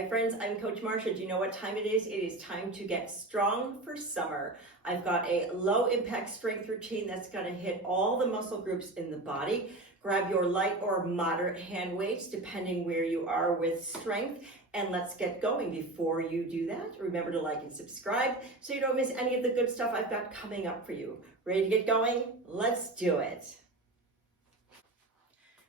Hi friends, I'm Coach Marcia. Do you know what time it is? It is time to get strong for summer. I've got a low impact strength routine that's going to hit all the muscle groups in the body. Grab your light or moderate hand weights depending where you are with strength, and let's get going. Before you do that, remember to like and subscribe so you don't miss any of the good stuff I've got coming up for you. Ready to get going? Let's do it.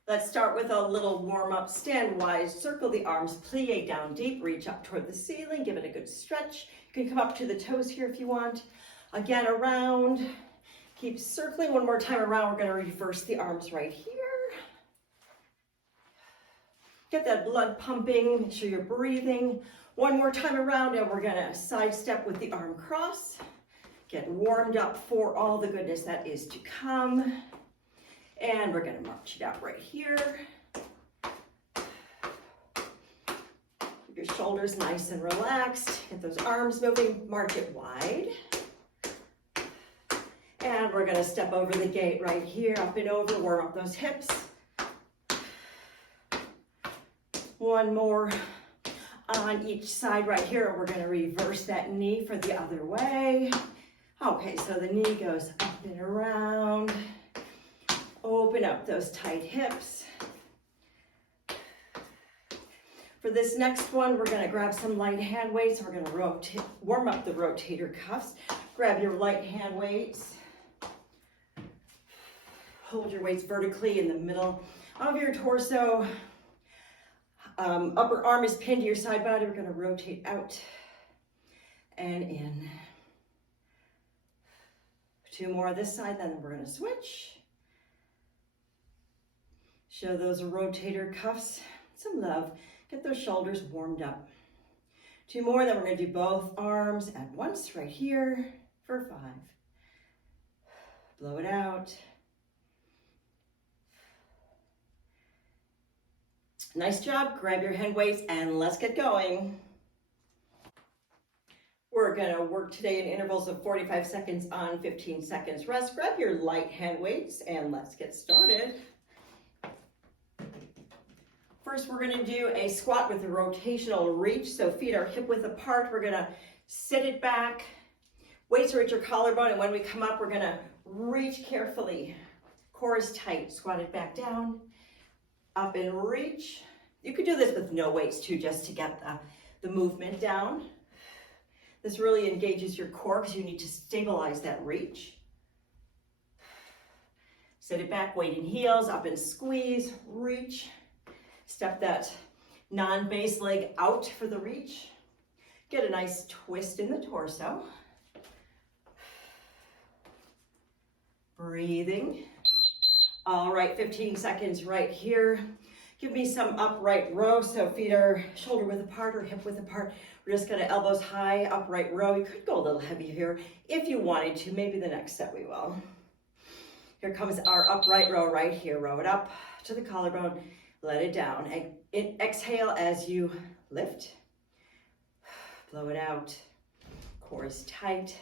Let's start with a little warm-up. Stand wide, circle the arms, plie down deep, reach up toward the ceiling, give it a good stretch. You can come up to the toes here if you want. Again, around. Keep circling. One more time around. We're going to reverse the arms right here. Get that blood pumping. Make sure you're breathing. One more time around, and we're going to sidestep with the arm cross. Get warmed up for all the goodness that is to come. And we're going to march it out right here. Keep your shoulders nice and relaxed. Get those arms moving. March it wide. And we're going to step over the gate right here, up and over. Warm up those hips. One more on each side right here. We're going to reverse that knee for the other way. Okay, so the knee goes up and around. Open up those tight hips. For this next one, we're going to grab some light hand weights. We're going to warm up the rotator cuffs. Grab your light hand weights. Hold your weights vertically in the middle of your torso. Upper arm is pinned to your side body. We're going to rotate out and in. Two more on this side, then we're going to switch. Show those rotator cuffs some love. Get those shoulders warmed up. Two more, then we're going to do both arms at once right here for 5. Blow it out. Nice job. Grab your hand weights and let's get going. We're going to work today in intervals of 45 seconds on, 15 seconds rest. Grab your light hand weights and let's get started. First, we're going to do a squat with a rotational reach. So feet are hip width apart. We're going to sit it back. Weights are at your collarbone. And when we come up, we're going to reach carefully. Core is tight. Squat it back down. Up and reach. You could do this with no weights too, just to get the movement down. This really engages your core because you need to stabilize that reach. Sit it back, weight in heels, up and squeeze, reach. Step that non-base leg out for the reach. Get a nice twist in the torso. Breathing. All right, 15 seconds right here. Give me some upright row. So feet are shoulder width apart or hip width apart. We're just gonna elbows high, upright row. You could go a little heavy here if you wanted to. Maybe the next set we will. Here comes our upright row right here. Row it up to the collarbone. Let it down. Exhale as you lift. Blow it out. Core is tight.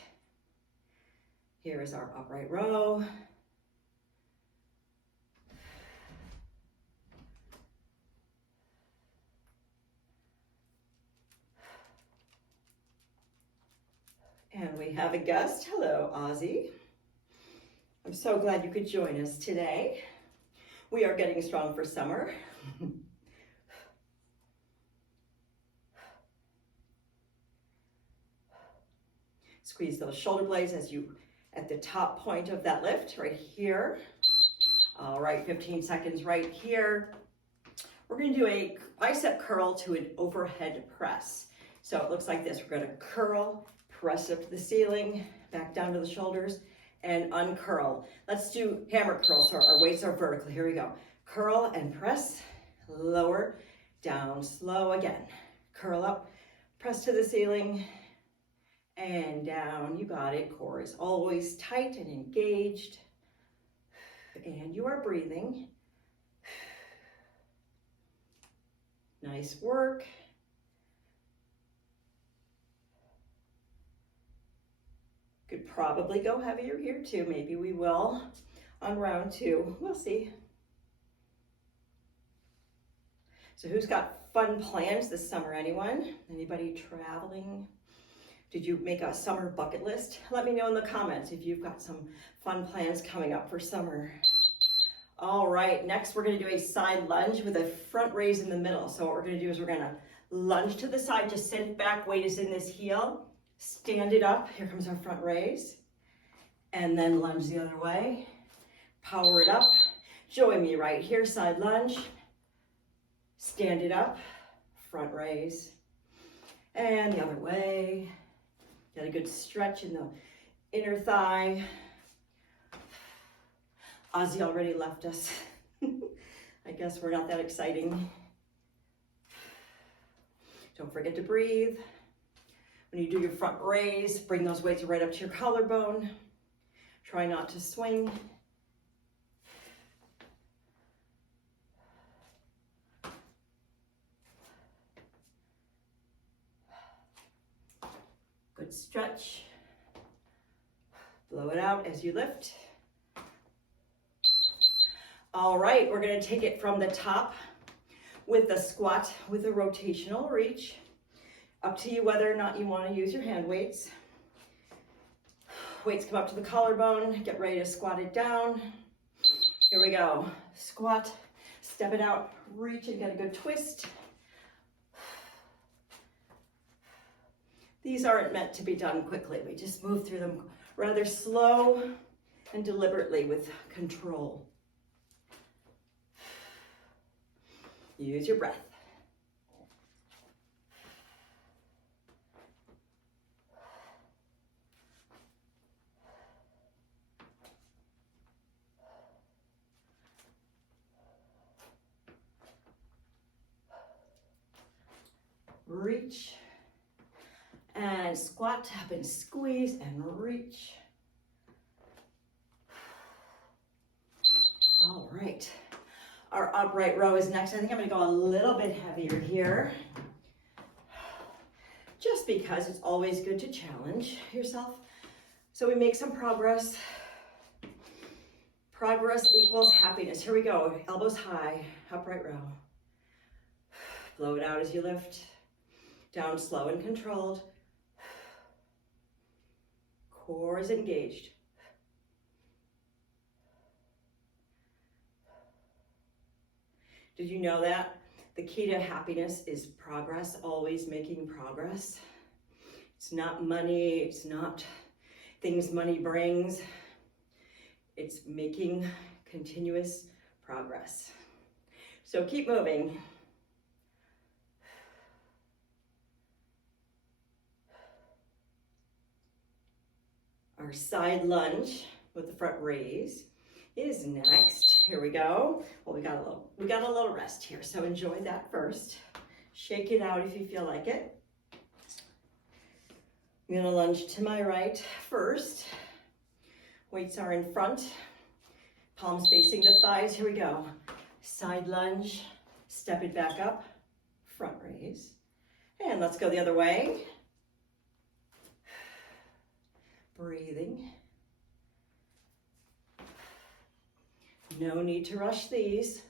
Here is our upright row. And we have a guest. Hello, Ozzy. I'm so glad you could join us today. We are getting strong for summer. Squeeze those shoulder blades as you, at the top point of that lift, right here. All right, 15 seconds right here. We're gonna do a bicep curl to an overhead press. So it looks like this. We're gonna curl, press up to the ceiling, back down to the shoulders, and uncurl. Let's do hammer curl, so our weights are vertical. Here we go. Curl and press, lower, down, slow again. Curl up, press to the ceiling, and down. You got it. Core is always tight and engaged. And you are breathing. Nice work. Could probably go heavier here too. Maybe we will on round 2. We'll see. So who's got fun plans this summer? Anyone? Anybody traveling? Did you make a summer bucket list? Let me know in the comments if you've got some fun plans coming up for summer. All right, next we're gonna do a side lunge with a front raise in the middle. So what we're gonna do is we're gonna lunge to the side, just send it back, weight is in this heel, stand it up, here comes our front raise, and then lunge the other way, power it up. Join me right here, side lunge, stand it up, front raise, and the other way. Get a good stretch in the inner thigh. Ozzy already left us. I guess we're not that exciting. Don't forget to breathe. When you do your front raise, bring those weights right up to your collarbone. Try not to swing. Good stretch. Blow it out as you lift. All right, we're gonna take it from the top with the squat with a rotational reach. Up to you whether or not you wanna use your hand weights. Weights come up to the collarbone, get ready to squat it down. Here we go, squat, step it out, reach and get a good twist. These aren't meant to be done quickly. We just move through them rather slow and deliberately with control. Use your breath. Reach and squat, tap and squeeze and reach. All right. Our upright row is next. I think I'm gonna go a little bit heavier here, just because it's always good to challenge yourself. So we make some progress. Progress equals happiness. Here we go, elbows high, upright row. Blow it out as you lift. Down slow and controlled. Core is engaged. Did you know that? The key to happiness is progress, always making progress. It's not money, it's not things money brings. It's making continuous progress. So keep moving. Our side lunge with the front raise is next. Here we go. Well, we got a little rest here, so enjoy that first. Shake it out if you feel like it. I'm gonna lunge to my right first. Weights are in front, palms facing the thighs. Here we go. Side lunge, step it back up, front raise. And let's go the other way. Breathing. No need to rush these.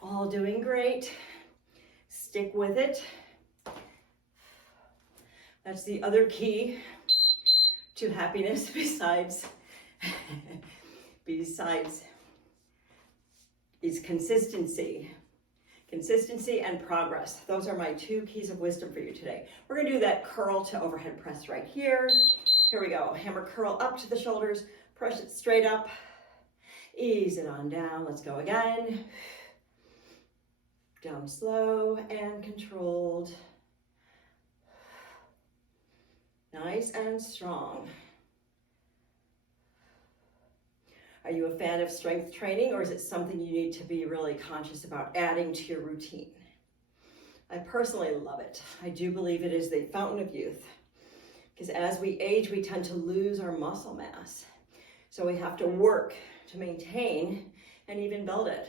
All doing great. Stick with it. That's the other key to happiness besides is consistency. Consistency and progress. Those are my two keys of wisdom for you today. We're gonna do that curl to overhead press right here. Here we go. Hammer curl up to the shoulders. Press it straight up. Ease it on down. Let's go again. Down slow and controlled. Nice and strong. Are you a fan of strength training, or is it something you need to be really conscious about adding to your routine? I personally love it. I do believe it is the fountain of youth, because as we age, we tend to lose our muscle mass. So we have to work to maintain and even build it.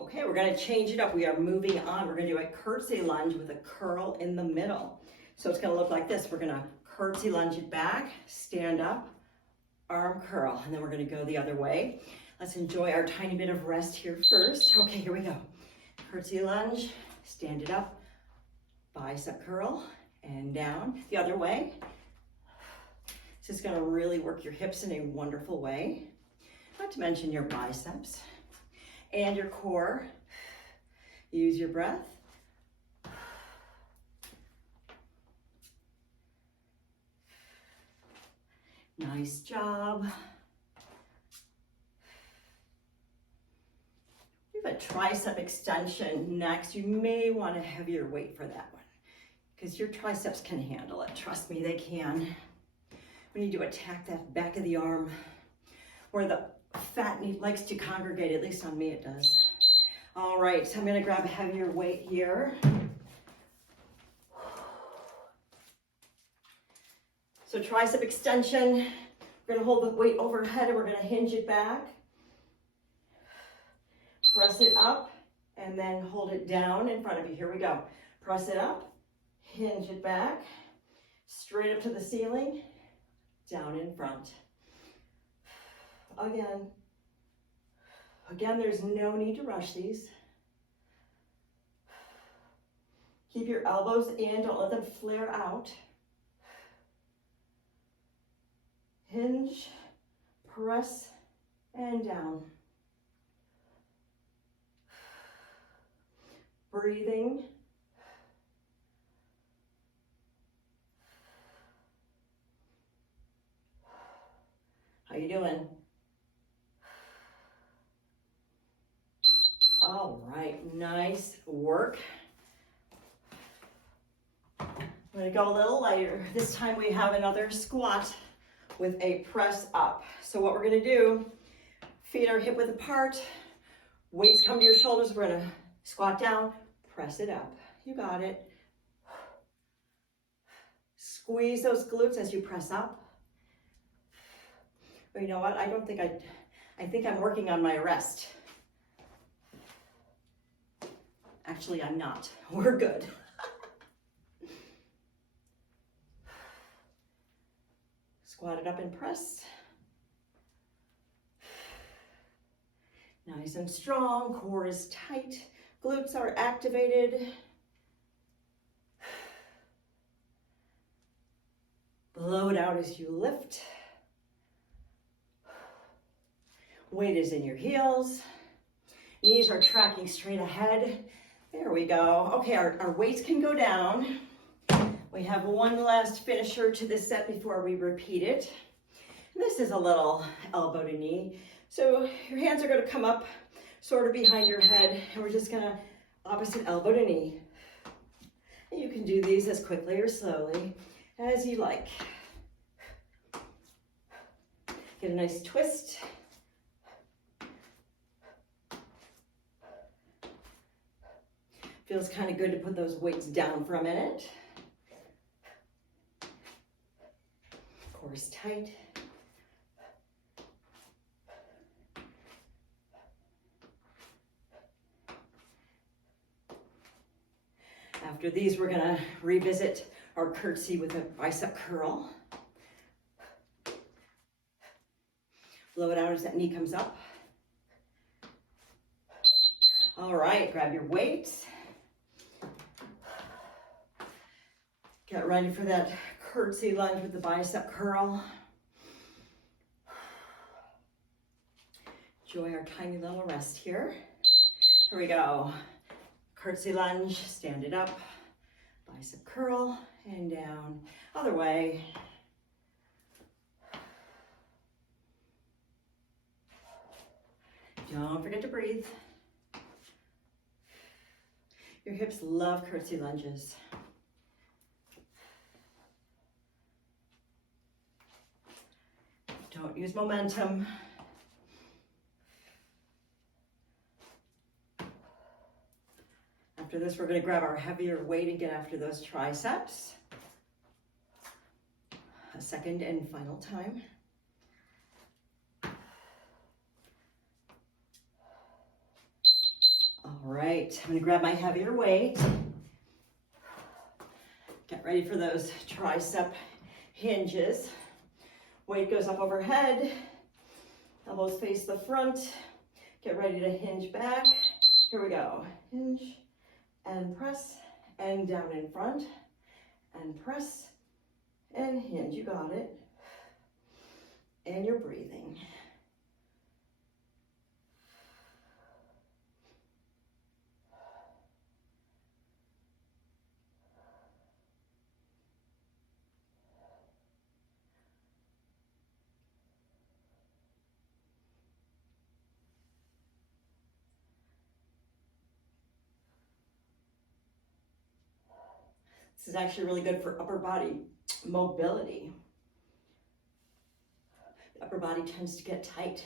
Okay, we're gonna change it up. We are moving on. We're gonna do a curtsy lunge with a curl in the middle. So it's gonna look like this. We're gonna curtsy lunge it back, stand up, arm curl, and then we're gonna go the other way. Let's enjoy our tiny bit of rest here first. Okay, here we go. Curtsy lunge, stand it up, bicep curl, and down. The other way. This is gonna really work your hips in a wonderful way. Not to mention your biceps and your core. Use your breath. Nice job. We have a tricep extension next. You may want a heavier weight for that one because your triceps can handle it. Trust me, they can. We need to attack that back of the arm where the fat likes to congregate, at least on me it does. All right, so I'm gonna grab a heavier weight here. So tricep extension, we're gonna hold the weight overhead and we're gonna hinge it back. Press it up and then hold it down in front of you. Here we go. Press it up, hinge it back, straight up to the ceiling, down in front. Again, there's no need to rush these. Keep your elbows in, don't let them flare out. Hinge, press, and down. Breathing. How you doing? All right, nice work. I'm gonna go a little lighter. This time we have another squat with a press up. So what we're gonna do, feet are hip width apart, weights come to your shoulders, we're gonna squat down, press it up. You got it. Squeeze those glutes as you press up. But you know what, I think I'm working on my rest. Actually, I'm not. We're good. Squat it up and press. Nice and strong, core is tight, glutes are activated. Blow it out as you lift. Weight is in your heels. Knees are tracking straight ahead. There we go. Okay, our weights can go down. We have one last finisher to this set before we repeat it. And this is a little elbow to knee. So your hands are going to come up sort of behind your head, and we're just going to opposite elbow to knee. And you can do these as quickly or slowly as you like. Get a nice twist. Feels kind of good to put those weights down for a minute. Core is tight. After these, we're gonna revisit our curtsy with a bicep curl. Blow it out as that knee comes up. All right, grab your weights. Get ready for that curtsy lunge with the bicep curl. Enjoy our tiny little rest here. Here we go. Curtsy lunge, stand it up, bicep curl, and down. Other way. Don't forget to breathe. Your hips love curtsy lunges. Don't use momentum. After this, we're going to grab our heavier weight and get after those triceps. A second and final time. All right, I'm going to grab my heavier weight. Get ready for those tricep hinges. Weight goes up overhead. Elbows face the front. Get ready to hinge back. Here we go. Hinge and press and down in front and press and hinge. You got it. And you're breathing. This is actually really good for upper body mobility. The upper body tends to get tight.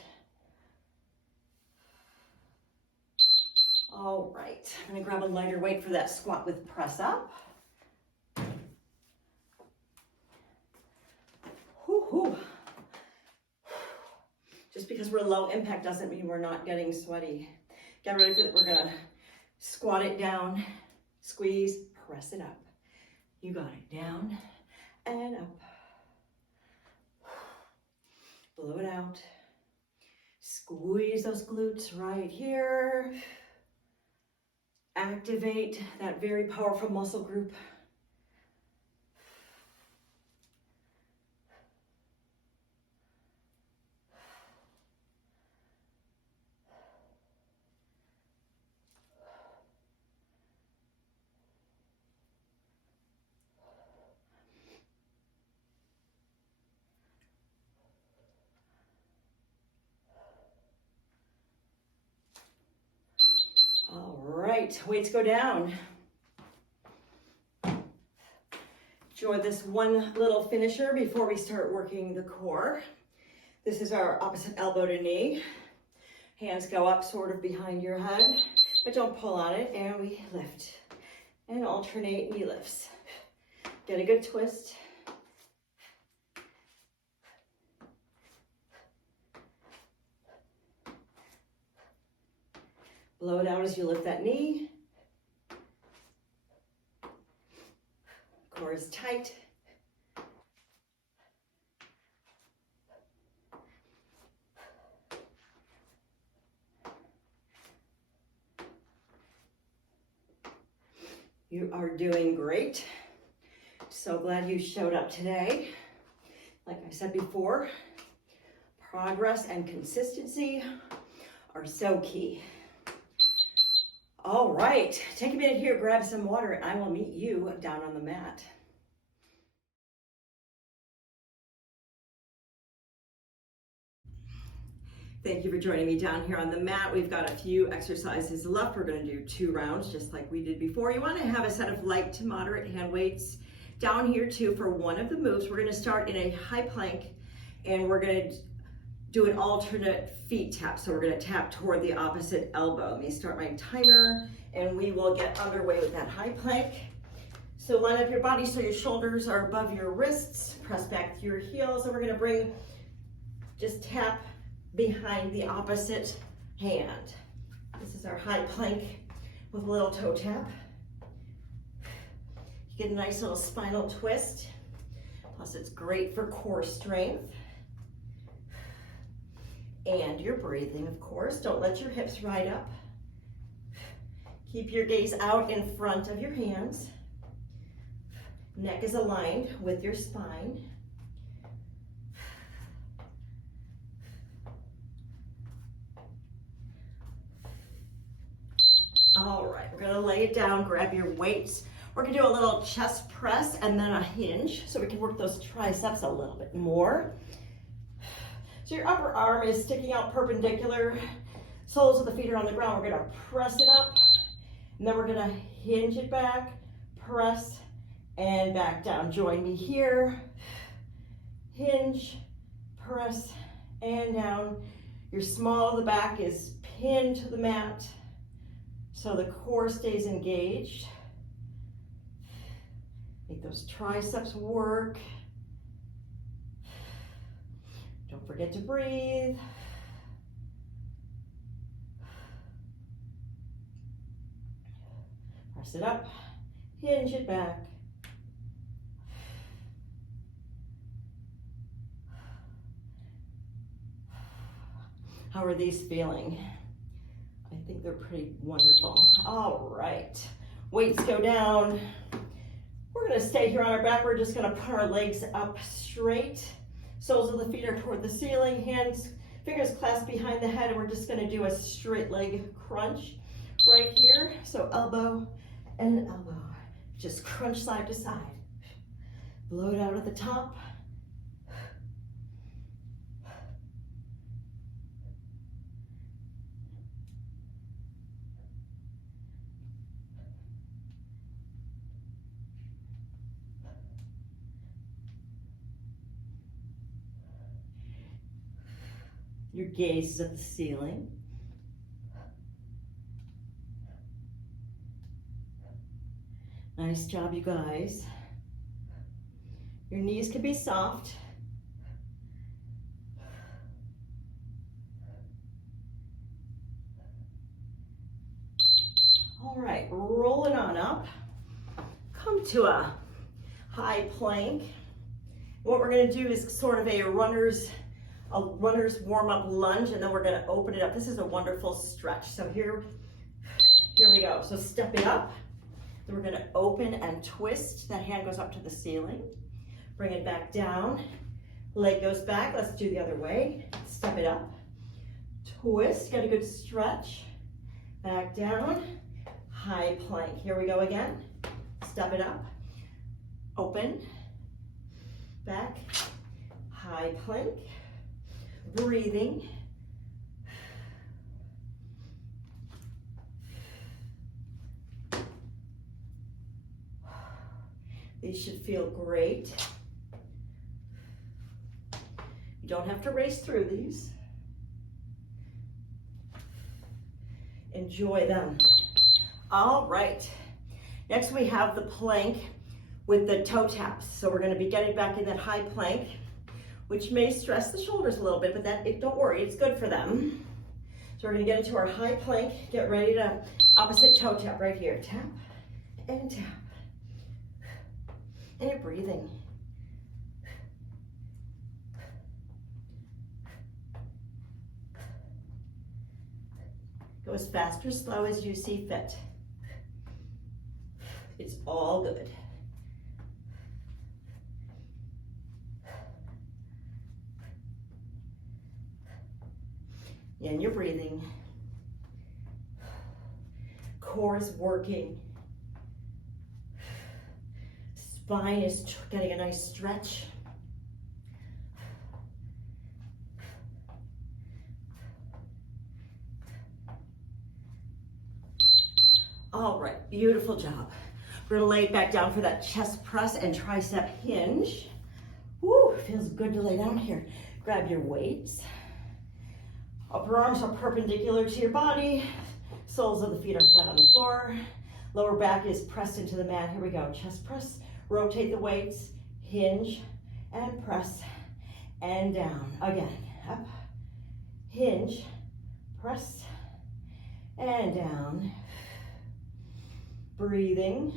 All right, I'm gonna grab a lighter weight for that squat with press up. Whoo-hoo. Just because we're low impact doesn't mean we're not getting sweaty. Get ready for it. We're gonna squat it down, squeeze, press it up. You got it, down and up. Blow it out. Squeeze those glutes right here. Activate that very powerful muscle group. All right, weights go down. Enjoy this one little finisher before we start working the core. This is our opposite elbow to knee. Hands go up sort of behind your head, but don't pull on it, and we lift. And alternate knee lifts. Get a good twist. Blow it out as you lift that knee. Core is tight. You are doing great. So glad you showed up today. Like I said before, progress and consistency are so key. All right, take a minute here, grab some water, and I will meet you down on the mat. Thank you for joining me down here on the mat. We've got a few exercises left. We're going to do 2 rounds just like we did before. You want to have a set of light to moderate hand weights down here too for one of the moves. We're going to start in a high plank, and we're going to do an alternate feet tap. So we're going to tap toward the opposite elbow. Let me start my timer, and we will get underway with that high plank. So line up your body so your shoulders are above your wrists. Press back to your heels, and we're going to just tap behind the opposite hand. This is our high plank with a little toe tap. You get a nice little spinal twist. Plus it's great for core strength. And your breathing, of course. Don't let your hips ride up. Keep your gaze out in front of your hands. Neck is aligned with your spine. All right, we're gonna lay it down, grab your weights. We're gonna do a little chest press and then a hinge so we can work those triceps a little bit more. So your upper arm is sticking out perpendicular. Soles of the feet are on the ground. We're gonna press it up, and then we're gonna hinge it back, press, and back down. Join me here. Hinge, press, and down. Your small of the back is pinned to the mat. so the core stays engaged. Make those triceps work. Don't forget to breathe. Press it up, hinge it back. How are these feeling? I think they're pretty wonderful. All right, weights go down. We're gonna stay here on our back. We're just gonna put our legs up straight. Soles of the feet are toward the ceiling, hands, fingers clasped behind the head, and we're just gonna do a straight leg crunch right here. So elbow and elbow. Just crunch side to side. Blow it out at the top. Your gaze is at the ceiling. Nice job, you guys. Your knees can be soft. All right, rolling on up. Come to a high plank. What we're gonna do is sort of a runner's warm-up lunge, and then we're gonna open it up. This is a wonderful stretch. So here we go. So step it up. Then we're gonna open and twist. That hand goes up to the ceiling. Bring it back down. Leg goes back. Let's do the other way. Step it up. Twist. Get a good stretch. Back down. High plank. Here we go again. Step it up. Open. Back. High plank. Breathing. These should feel great. You don't have to race through these. Enjoy them. All right. Next we have the plank with the toe taps. So we're going to be getting back in that high plank, which may stress the shoulders a little bit, but don't worry, it's good for them. So we're going to get into our high plank. Get ready to opposite toe tap right here. Tap and tap. And you're breathing. Go as fast or slow as you see fit. It's all good. And you're breathing. Core is working. Spine is getting a nice stretch. All right, beautiful job. We're gonna lay it back down for that chest press and tricep hinge. Woo, feels good to lay down here. Grab your weights. Upper arms are perpendicular to your body. Soles of the feet are flat on the floor. Lower back is pressed into the mat. Here we go, chest press. Rotate the weights, hinge, and press, and down. Again, up, hinge, press, and down. Breathing,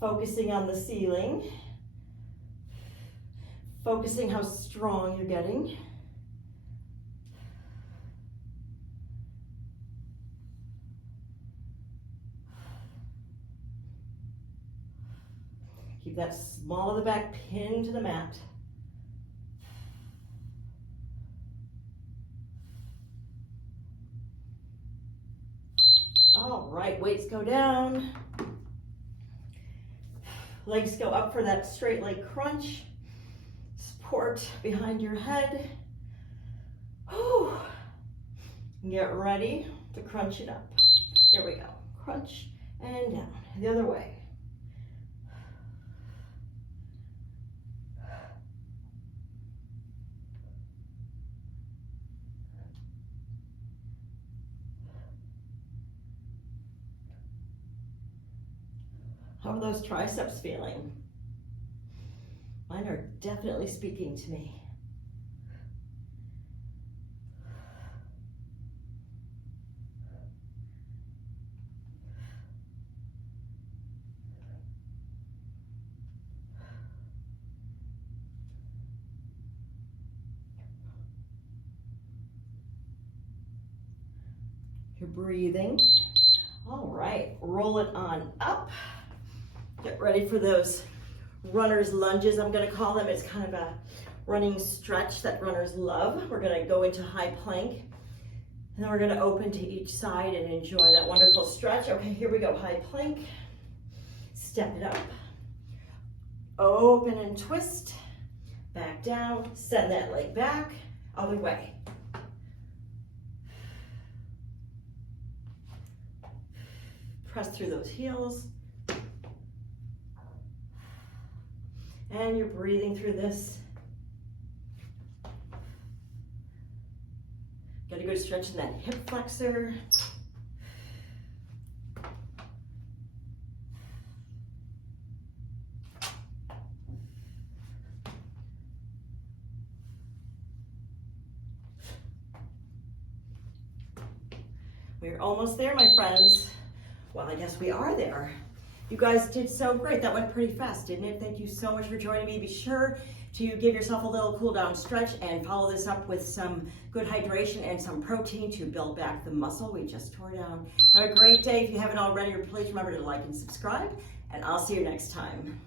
focusing on the ceiling, focusing how strong you're getting. Keep that small of the back pinned to the mat. All right, weights go down. Legs go up for that straight leg crunch. Support behind your head. Whew. Get ready to crunch it up. Here we go. Crunch and down. The other way. How are those triceps feeling? Mine are definitely speaking to me. You're breathing. All right, roll it on up. Get ready for those runner's lunges, I'm gonna call them. It's kind of a running stretch that runners love. We're gonna go into high plank, and then we're gonna open to each side and enjoy that wonderful stretch. Okay, here we go, high plank. Step it up. Open and twist. Back down, send that leg back, other way. Press through those heels. And you're breathing through this. Get a good stretch in that hip flexor. We're almost there, my friends. Well, I guess we are there. You guys did so great. That went pretty fast, didn't it? Thank you so much for joining me. Be sure to give yourself a little cool down stretch and follow this up with some good hydration and some protein to build back the muscle we just tore down. Have a great day. If you haven't already, please remember to like and subscribe, and I'll see you next time.